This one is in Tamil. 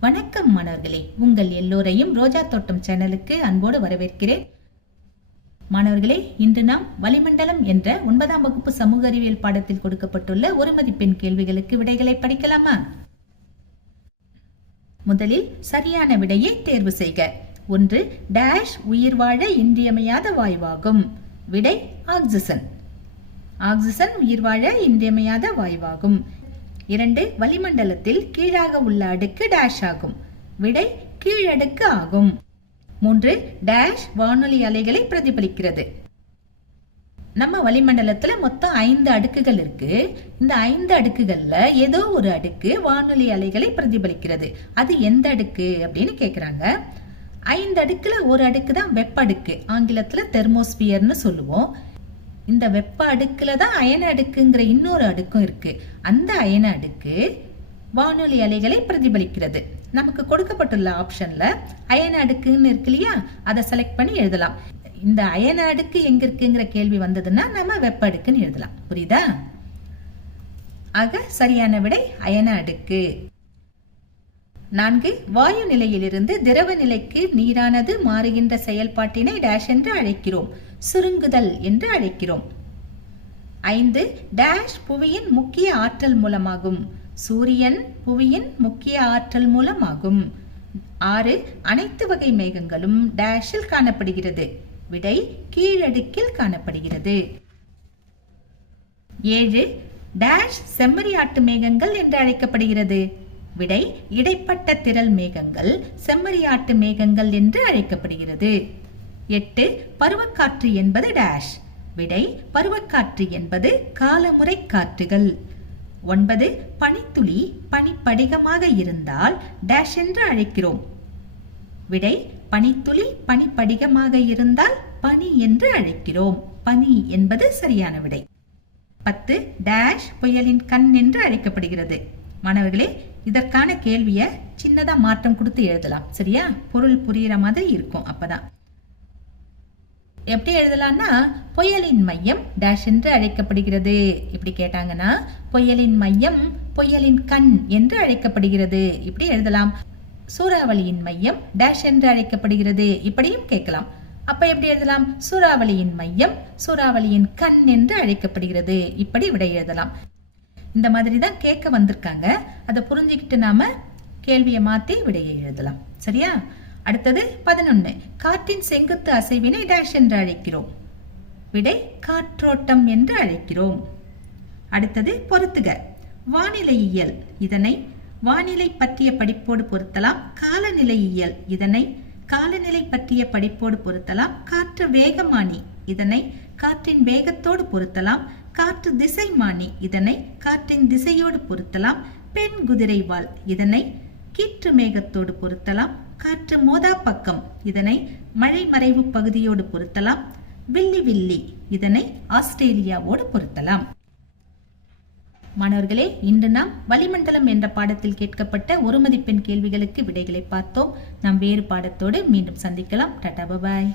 வணக்கம் மாணவர்களே. உங்கள் எல்லோரையும் ரோஜா தோட்டம் சேனலுக்கு அன்போடு வரவேற்கிறேன். மாணவர்களே இன்று நாம் வளிமண்டலம் என்ற ஒன்பதாம் வகுப்பு சமூக அறிவியல் பாடத்தில் கொடுக்கப்பட்டுள்ள ஒரு மதிப்பெண் கேள்விகளுக்கு விடைகளை படிக்கலாமா? முதலில் சரியான விடையை தேர்வு செய்க. ஒன்று டேஷ் உயிர் வாழ இன்றியமையாத வாயுவாகும். விடை ஆக்சிசன். ஆக்சிசன் உயிர் வாழ இன்றியமையாத வாயுவாகும். இரண்டு வளிமண்டலத்தில் கீழாக உள்ள அடுக்கு டேஷ் ஆகும். விடை கீழடுக்கு ஆகும். மூன்று டேஷ் வானொலி அலைகளை பிரதிபலிக்கிறது. நம்ம வளிமண்டலத்துல மொத்தம் ஐந்து அடுக்குகள் இருக்கு. இந்த ஐந்து அடுக்குகள்ல ஏதோ ஒரு அடுக்கு வானொலி அலைகளை பிரதிபலிக்கிறது. அது எந்த அடுக்கு அப்படின்னு கேக்குறாங்க. ஐந்து அடுக்குல ஒரு அடுக்கு தான் வெப்ப அடுக்கு. ஆங்கிலத்துல தெர்மோஸ்பியர்னு சொல்லுவோம். இந்த வெப்ப அடுக்குல தான் அயன அடுக்குங்கிற இன்னொரு அடுக்கும் இருக்கு. அந்த அயன அடுக்கு வானொலி அலைகளை பிரதிபலிக்கிறது. நமக்கு கொடுக்கப்பட்டுள்ள ஆப்ஷன்ல அயன அடுக்குன்னு இருக்கு இல்லையா? அதை செலக்ட் பண்ணி எழுதலாம். இந்த அயன அடுக்கு எங்க இருக்குங்கிற கேள்வி வந்ததுன்னா நம்ம வெப்ப அடுக்குன்னு எழுதலாம். புரியுதா? ஆக சரியான விடை அயன அடுக்கு. நான்கு வாயு நிலையிலிருந்து திரவ நிலைக்கு நீரானது மாறுகின்ற செயல்பாட்டினை டேஷ் என்று அழைக்கிறோம். சுருங்குதல் என்று அழைக்கிறோம். ஐந்து டேஷ் புவியின் முக்கிய ஆற்றல் மூலமாகும். சூரியன் புவியின் முக்கிய ஆற்றல் மூலமாகும். ஆறு அனைத்து வகை மேகங்களும் டேஷில் காணப்படுகிறது. விடை கீழடுக்கில் காணப்படுகிறது. ஏழு டேஷ் செம்மறியாட்டு மேகங்கள் என்று அழைக்கப்படுகிறது. விடை இடைப்பட்ட திரள் மேகங்கள் செம்மறியாட்டு மேகங்கள் என்று அழைக்கப்படுகிறது. எட்டு பருவக்காற்று என்பது டேஷ் விடை பருவக்காற்று என்பது காலமுறை காற்றுகள். ஒன்பது பனித்துளி பனிப்படிகமாக இருந்தால் டேஷ் என்று அழைக்கிறோம். விடை பனித்துளி பனிப்படிகமாக இருந்தால் பனி என்று அழைக்கிறோம். பனி என்பது சரியான விடை. பத்து டேஷ் புயலின் கண் என்று அழைக்கப்படுகிறது. மாணவர்களே இதற்கான கேள்விய சின்னதா மாற்றம் கொடுத்து எழுதலாம். சரியா? பொருள் புரியுற மாதிரி இருக்கும் அப்பதான். எப்படி எழுதலாம்னா புயலின் மையம் டேஷ் என்று அழைக்கப்படுகிறது. இப்படி கேட்டாங்கன்னா புயலின் மையம் புயலின் கண் என்று அழைக்கப்படுகிறது. இப்படி எழுதலாம். சூறாவளியின் மையம் டேஷ் என்று அழைக்கப்படுகிறது. இப்படியும் கேட்கலாம். அப்ப எப்படி எழுதலாம்? சூறாவளியின் மையம் சூறாவளியின் கண் என்று அழைக்கப்படுகிறது. இப்படி விடை எழுதலாம். இந்த மாதிரி தான் கேட்க வந்திருக்காங்க. அதை புரிஞ்சுக்கிட்டு நாம கேள்வியை மாத்தி விடையை எழுதலாம். சரியா? அடுத்தது பதினொன்னு. காற்றின் செங்குத்து அசைவினை டேஷ் என்று அழைக்கிறோம். விடை காற்றோட்டம் என்று அழைக்கிறோம். அடுத்தது பொருத்துக வானிலையியல். இதனை வானிலை பற்றிய படிப்போடு பொருத்தலாம். காலநிலையியல். இதனை காலநிலை பற்றிய படிப்போடு பொருத்தலாம். காற்று வேகமானி. இதனை காற்றின் வேகத்தோடு பொருத்தலாம். காற்று திசைமானி இதனை காற்றின் திசையோடு பொருத்தலாம். பெண் குதிரைவால் இதனை கீற்று மேகத்தோடு பொருத்தலாம். காற்று மோதா பக்கம் இதனை மழை மறைவு பகுதியோடு பொருத்தலாம். வில்லி வில்லி இதனை ஆஸ்திரேலியாவோடு பொருத்தலாம். மாணவர்களே இன்று நாம் வளிமண்டலம் என்ற பாடத்தில் கேட்கப்பட்ட ஒரு மதிப்பெண் கேள்விகளுக்கு விடைகளை பார்த்தோம். நாம் வேறு பாடத்தோடு மீண்டும் சந்திக்கலாம். டாடா பபாய்